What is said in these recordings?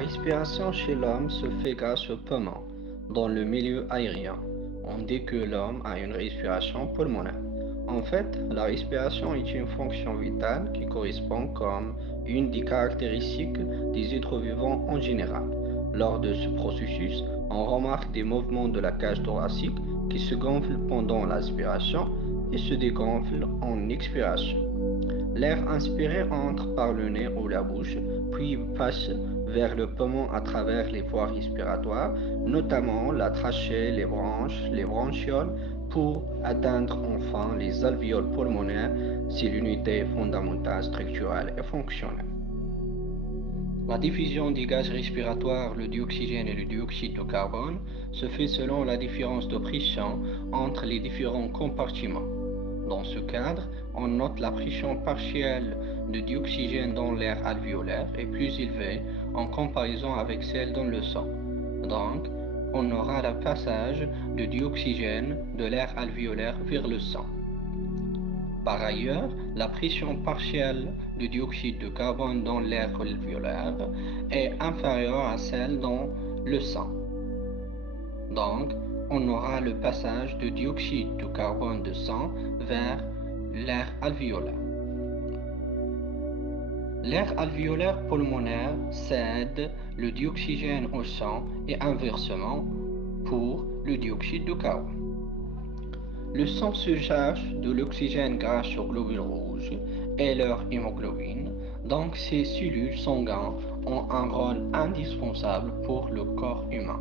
respiration chez l'homme se fait grâce aux poumons dans le milieu aérien. On dit que l'homme a une respiration pulmonaire. En fait, la respiration est une fonction vitale qui correspond comme une des caractéristiques des êtres vivants en général. Lors de ce processus, on remarque des mouvements de la cage thoracique qui se gonflent pendant l'aspiration et se dégonflent en expiration. L'air inspiré entre par le nez ou la bouche, puis passe vers le poumon à travers les voies respiratoires, notamment la trachée, les bronches, les bronchioles, pour atteindre enfin les alvéoles pulmonaires, c'est l'unité fondamentale structurelle et fonctionnelle. La diffusion des gaz respiratoires, le dioxygène et le dioxyde de carbone, se fait selon la différence de pression entre les différents compartiments. Dans ce cadre, on note la pression partielle de dioxygène dans l'air alvéolaire est plus élevée en comparaison avec celle dans le sang. Donc, on aura le passage de dioxygène de l'air alvéolaire vers le sang. Par ailleurs, la pression partielle de dioxyde de carbone dans l'air alvéolaire est inférieure à celle dans le sang. Donc, on aura le passage de dioxyde de carbone de sang vers l'air alvéolaire. L'air alvéolaire pulmonaire cède le dioxygène au sang et inversement pour le dioxyde de carbone. Le sang se charge de l'oxygène grâce aux globules rouges et leur hémoglobine, donc ces cellules sanguines ont un rôle indispensable pour le corps humain.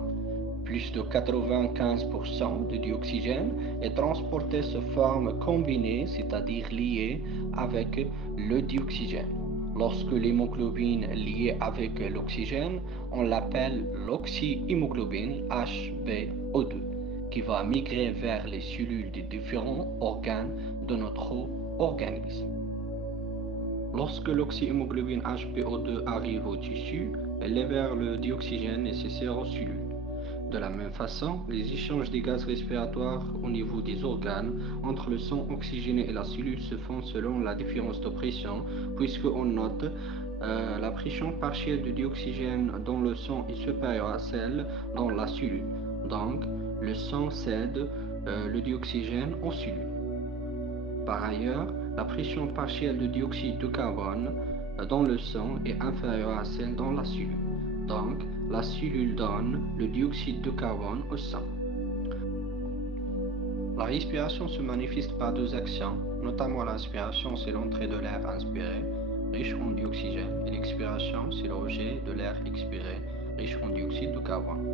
Plus de 95% de dioxygène est transporté sous forme combinée, c'est-à-dire liée avec le dioxygène. Lorsque l'hémoglobine est liée avec l'oxygène, on l'appelle l'oxyhémoglobine HbO2, qui va migrer vers les cellules des différents organes de notre organisme. Lorsque l'oxyhémoglobine HbO2 arrive au tissu, elle libère le dioxygène nécessaire aux cellules. De la même façon, les échanges des gaz respiratoires au niveau des organes entre le sang oxygéné et la cellule se font selon la différence de pression, puisqu'on note la pression partielle de dioxygène dans le sang est supérieure à celle dans la cellule. Donc, le sang cède le dioxygène aux cellules. Par ailleurs, la pression partielle de dioxyde de carbone dans le sang est inférieure à celle dans la cellule. Donc, la cellule donne le dioxyde de carbone au sang. La respiration se manifeste par deux actions, notamment l'inspiration, c'est l'entrée de l'air inspiré, riche en dioxygène, et l'expiration, c'est le rejet de l'air expiré, riche en dioxyde de carbone.